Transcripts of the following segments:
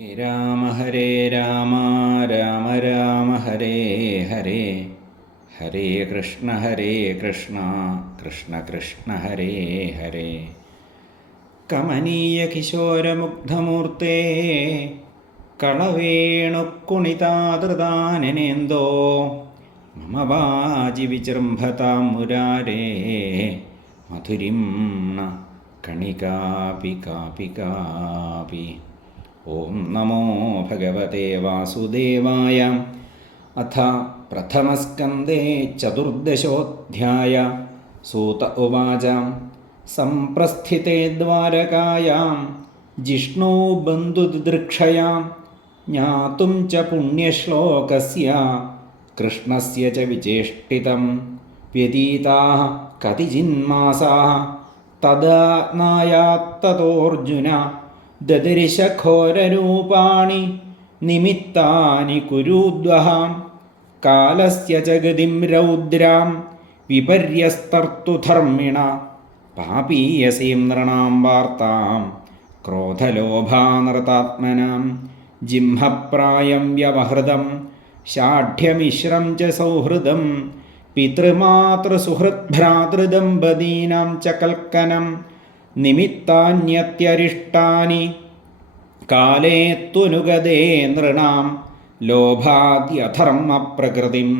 ഹരേ രാമ രാമ രാമ ഹരേ ഹരേ ഹരേ കൃഷ്ണ കൃഷ്ണ കൃഷ്ണ ഹരേ ഹരേ. കമനീയ കിശോരമുഗ്ധമൂർത്തേ കളവേണുക്കുണിതാതൃതാനനേന്തോ മമ വാചി വിജൃംഭതാം മുരാരേ മധുരിം ന കണികാപി കാപി കാപി. ഓം നമോ ഭഗവതേ വാസുദേവായ. അഥ പ്രഥമസ്കന്ധേ ചതുർദശോऽധ്യായ. സൂത ഉവാച സംപ്രസ്ഥിതേ ദ്വാരകായാം ജിഷ്ണോ ബന്ധുദിദൃക്ഷയാം ജ്ഞാതും ച പുണ്യശ്ലോകസ്യ കൃഷ്ണസ്യ ച വിചേഷ്ടിതം വ്യതീതാഃ കതിചിന്മാസാഃ തദാ നായാത്തതോऽർജുന ദദർശ ഘോരരൂപാണി നിമിത്താനി കുരുദ്വഃ കാലസ്യ ച ഗതിം രൗദ്രാം വിപര്യസ്തർത്തു ധർമ്മിണ പാപീയസീം നൃണാം വാർത്താം ക്രോധലോഭാനൃതാത്മനാം ജിംഹപ്രായം വ്യവഹൃതം ഷാഢ്യമിശ്രം ച സൗഹൃദം പിതൃമാതൃസുഹൃദ്ഭ്രാതൃദമ്പതീനാം ച കൽക്കനം നിമിത്താന്യത്യരിഷ്ടാനി കാലേ ത്വനുഗതേ നൃണാം ലോഭാദ്യധർമ്മപ്രകൃതിം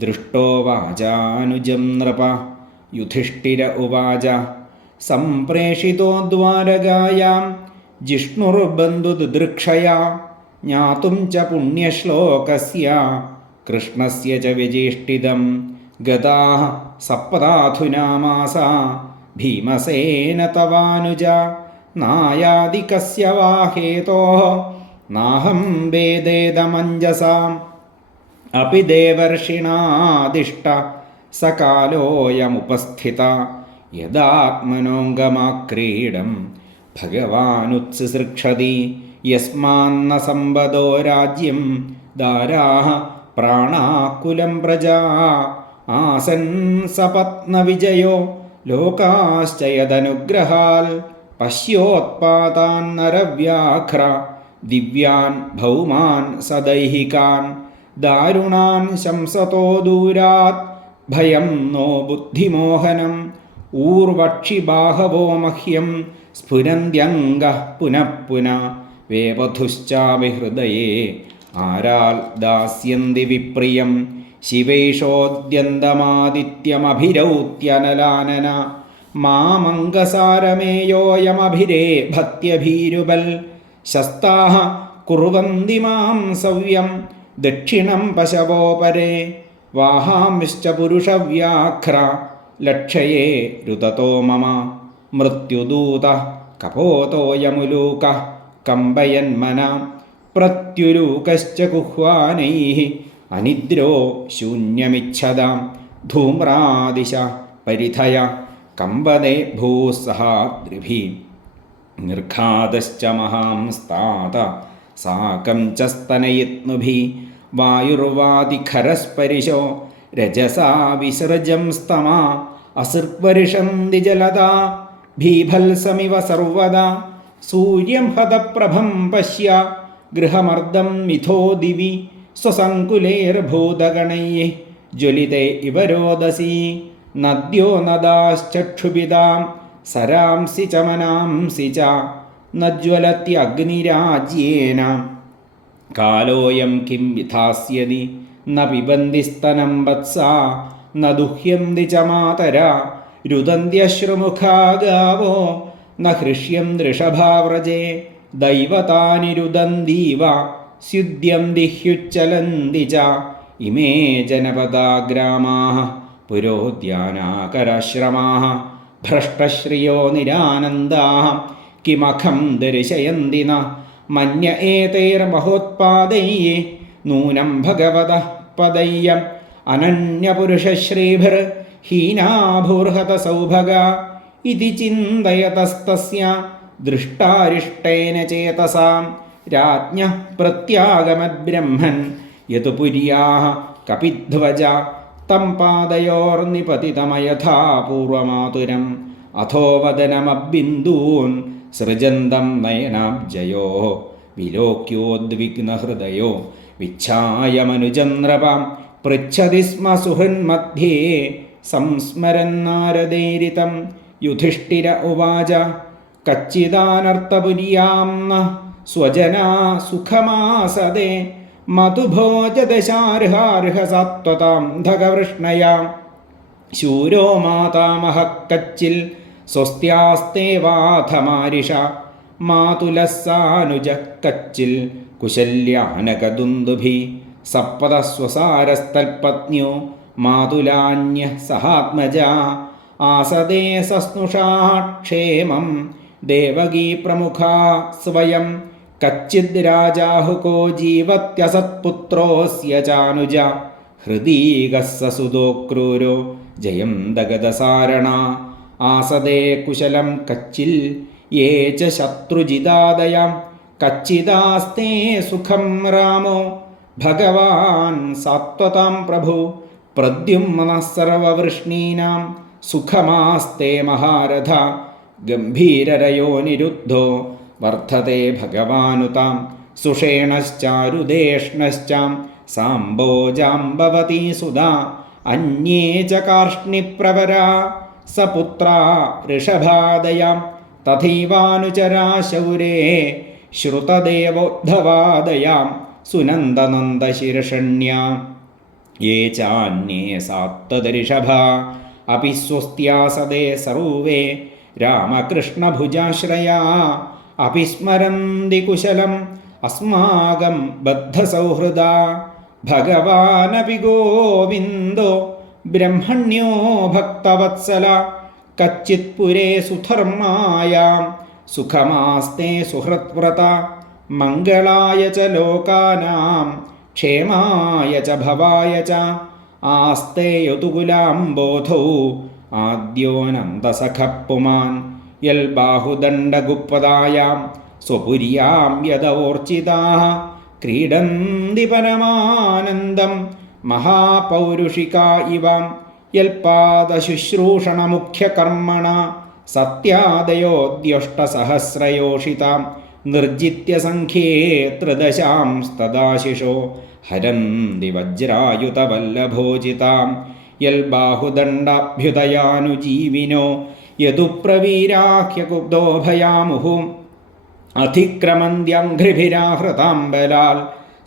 ദൃഷ്ടോ വാചാനുജം നൃപ. യുധിഷ്ഠിര ഉവാച സംപ്രേഷിതോ ദ്വാരകായാം ജിഷ്ണുർബന്ധുദിദൃക്ഷയാ ജ്ഞാതും ച പുണ്യശ്ലോകസ്യ കൃഷ്ണസ്യ ച വിചേഷ്ടിതം ഗതാഃ സപ്താധുനാ മാസാ ഭീമസേന തവാനുജ നായാദി കസ്യ വാ ഹേതോഃ നാഹം വേദേദമഞ്ജസാം അപി ദേവർഷിണാദിഷ്ട സകാലോയമുപസ്ഥിത യദാത്മനോംഗമാക്രീഡം ഭഗവാനുത്സൃക്ഷതി യസ്മാന്ന സമ്പദോ രാജ്യം ദാരാഃ പ്രാണാകുലം പ്രജാ ആസൻ സപത്നവിജയോ ലോകാശ്ച യദനുഗ്രഹാൽ പശ്യോത്പാതാൻ നരവ്യാഘ്ര ദിവ്യാൻ ഭൗമാൻ സദൈഹികാൻ ദാരുണാൻ ശംസതോ ദൂരാത് ഭയം നോ ബുദ്ധിമോഹനം ഊർവക്ഷി ബാഹവോ മഹ്യം സ്ഫുരന്ത്യംഗഃ പുനഃ പുനഃ വേപധുശ്ചാപി ഹൃദയേ ആരാൽ ദാസ്യന്തി വിപ്രിയം ശിവൈഷോദ്യന്തമാദിത്യമഭിരൗത്യനലാനന മാമംഗസാരമേയോയമഭിരേ ഭക്ത്യഭീരുബൽ ശസ്താഃ കുർവന്തി മാം സവ്യം ദക്ഷിണം പശവോപരേ വാഹാംശ്ച പുരുഷവ്യാഘ്ര ലക്ഷയേ രുതതോ മമ മൃത്യുദൂതഃ കപോതോയമുലൂകഃ കമ്പയന്മന പ്രത്യുലൂകശ്ച കുഹ്വാനൈഃ അനിദ്രോ ശൂന്യമിച്ഛതാം ധൂമ്രാദിശ പരിധയ കമ്പദേ ഭൂസഹാദ്രിഭിः നിർഘാതശ്ച മഹാംസ്താത സാകം ച സ്തനയിത്നുഭിः വായുർവാതിഖരസ്പരിശോ രജസാ വിസൃജം സ്തമാ അസൃക്വരിഷന്തി ജലതാ ഭീഭത്സമിവ സർവദാ സൂര്യം ഹതപ്രഭം പശ്യ ഗൃഹമർദ്ദം മിഥോ ദിവി സ്വസങ്കുലൈർഭൂതഗണൈഃ ജ്വലിതേ ഇവ രോദസി നദ്യോ നദാശ്ചക്ഷുഭിതാം സരാംസി ച മനാംസി ച ന ജ്വലത്യഗ്നിരാജ്യേന കാലോയം കിം വിധാസ്യതി ന പിബന്തി സ്തനം വത്സാ ന ദുഹ്യന്തി ച മാതരാ രുദന്ത്യശ്രുമുഖാ ഗാവോ ന ഹൃഷ്യം വൃഷഭാവ്രജേ ദൈവതാനി രുദന്തീവ സ്യുദ്യന്തി ഹ്യുച്ചലന്തി ച ഇമേ ജനപദാ ഗ്രാമാഃ പുരോദ്യാനാകരാശ്രമാഃ ഭ്രഷ്ടശ്രിയോ നിരാനന്ദാഃ കിമഖം ദർശയന്തി ന മന്യ ഏതൈർമഹോത്പാദൈഃ നൂനം ഭഗവതഃ പദയ്യം അനന്യപുരുഷശ്രീഭിർ ഹീനാഭൂർഹത സൗഭഗാ ഇതി ചിന്തയതസ്തസ്യ ദൃഷ്ടാരിഷ്ടേന ചേതസാം രാജ്ഞഃ പ്രത്യാഗമദ്ബ്രഹ്മൻ യതു പുര്യാഃ കപിധ്വജ തം പാദയോർനിപതിതമയഥാ പൂർവമാതുരം അഥോ വദനമബിന്ദൂൻ സൃജന്തം നയനാബ്ജയോ വിലോക്യോദ്വിഗ്നഹൃദയോ വിച്ഛായമനുജന്ദ്രപാം പൃച്ഛതി സ്മ സുഹൃന്മധ്യേ സംസ്മരന്നാരദൈരിതം. യുധിഷ്ഠിര ഉവാച കച്ചിദാനർത്ഥപുര്യാം ന സ്വജനാ സുഖമാസദേ മധുഭോജദശാർഹാർഹസത്വതാം ധഗവൃഷ്ണയാം. ശൂരോ മാതാമഹ കച്ചിൽ സ്വസ്ത്യാസ്തേവാധമാരിഷ മാതുലസ്സാനുജ കച്ചിൽ കുശല്യാനകദുന്ദുഭി സപ്പദസ്വസാരസ്തൽപത്ന്യോ മാതുലാന്യ സഹാത്മജ ആസദേ സസ്നുഷാ ക്ഷേമം ദേവകീ പ്രമുഖാ സ്വയം കച്ചിദ് രാജാഹുകോ ജീവത്യസത്പുത്രോസ്യ ചാനുജ ഹൃദീകസ്സ സുതോ ക്രൂരോ ജയം ദഗദസാരണ ആസദേ കുശലം കച്ചിൽ യേ ച ശത്രുജിതാദയം കച്ചിദാസ്തേ സുഖം രാമോ ഭഗവാൻ സാത്വതാം പ്രഭു പ്രദ്യുമ്നഃ സർവവൃഷ്ണീനാം സുഖമാസ്തേ മഹാരഥ ഗംഭീരരയോ നിരുദ്ധോ വർദ്ധത്തെ ഭഗവാനുതാം സുഷേണശ്ചാരുദേഷ്ണശ്ചാം സാംബോജാംബവതീ സുധാ അന്യേ ച കാർഷ്ണിപ്രവരാ സപുത്രാ ഋഷഭാദയാം തഥൈവാനുചരാ ശൗരേ ശ്രുതദേവോദ്ധവാദയാം സുനന്ദനന്ദശീർഷണ്യാം യേ ചാന്യേ സാത്വതഋഷഭാ അപി സ്വസ്ത്യാസദേ സർവേ രാമകൃഷ്ണഭുജാശ്രയാ അപി സ്മരന്തി കുശലം അസ്മാകം ബദ്ധസൗഹൃദാ ഭഗവാനപി ഗോവിന്ദോ ബ്രഹ്മണ്യോ ഭക്തവത്സല കച്ചിത് പുരേ സുധർമായാം സുഖമാസ്തേ സുഹൃത്വ്രത മംഗളായ ച ലോകാനാം ക്ഷേമായ ച ഭവായ ച ആസ്തേ യതുകുലാംബോധൗ ആദ്യോനന്ദസഖ പുമാൻ യൽ ബാഹുദണ്ഡഗുപ്പദായാം സ്വപുര്യാം യദോർച്ചിതാഃ ക്രീഡന്തി പരമാനന്ദം മഹാപൗരുഷികാ ഇവ യൽപാദശുശ്രൂഷണമുഖ്യകർമ്മണ സത്യാദയോദ്യഷ്ടസഹസ്രയോഷിതാം നിർജിത്യ സംഖ്യേ ത്രിദശാംസ്തദാശിഷോ ഹരന്തി വജ്രായുധവല്ലഭോജിതാം യൽബാഹുദണ്ഡാഭ്യുദയാനുജീവിനോ യദുപ്രവീരാഹ്യകുബ്ധോ ഭയാമുഹു അധിക്രമന്ത്യംഘ്രിഭിരാഹൃതാം ബലാൽ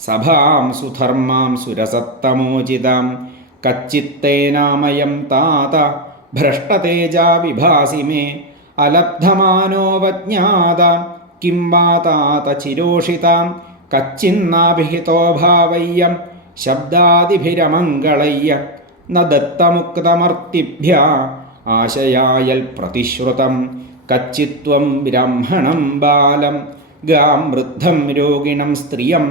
സഭാം സുധർമാം സുരസത്തമോചിതാം കച്ചിത്തേനാമയം താത ഭ്രഷ്ടതേജാ വിഭാസി മേ അലബ്ധമാനോപജ്ഞാത കിം വാ താത ചിരോഷിതാം കച്ചിന്നാഭിഹിതോ ഭാവയ്യം ശബ്ദാദിഭിരമംഗളയ്യ ന ദത്തമുക്തമർത്തിഭ്യ ആശയായൽ പ്രതിശ്രുതം കച്ചിത്വം ബ്രാഹ്മണം ബാലം ഗാം വൃദ്ധം രോഗിണം സ്ത്രിയം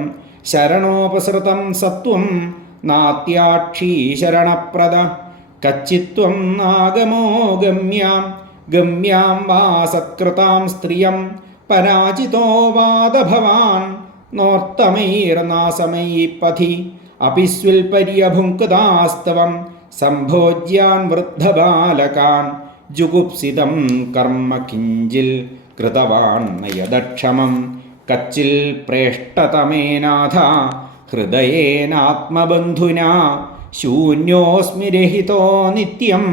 ശരണോപസൃതം സത്വം നാത്യാക്ഷീശരണപ്രദ കച്ചിത്വം നാഗമോ ഗമ്യാം ഗമ്യാം വാ സത്കൃതാം സ്ത്രിയം പരാജിതോ വാദഭവാൻ നോർത്തമൈർനാസമൈ പഥി അപിസ്വിൽപര്യഭുങ്ക്താസ്തവം സംഭോജ്യാൻ വൃദ്ധബാലകാൻ ജുഗുപ്സിതം കർമ്മ കിഞ്ചിൽ കൃതവാൻ നയദക്ഷമം കച്ചിൽ പ്രേഷ്ടതമേനാഥ ഹൃദയേനാത്മബന്ധുനാ ശൂന്യോസ്മി രഹിതോ നിത്യം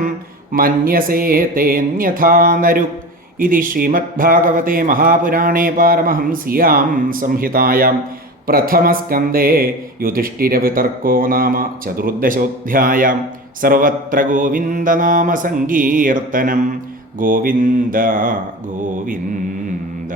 മന്യസേ തേന്യഥാ നരുക്. ഇതി ശ്രീമദ്ഭാഗവതേ മഹാപുരാണേ പാരമഹംസ്യാം സംഹിതായാം പ്രഥമസ്കന്ധേ യുധിഷ്ഠിരവിതർക്കോ നാമ ചതുർദശോऽധ്യായം. സർവത്ര ഗോവിന്ദനാമ സങ്കീർത്തനം. ഗോവിന്ദ ഗോവിന്ദ.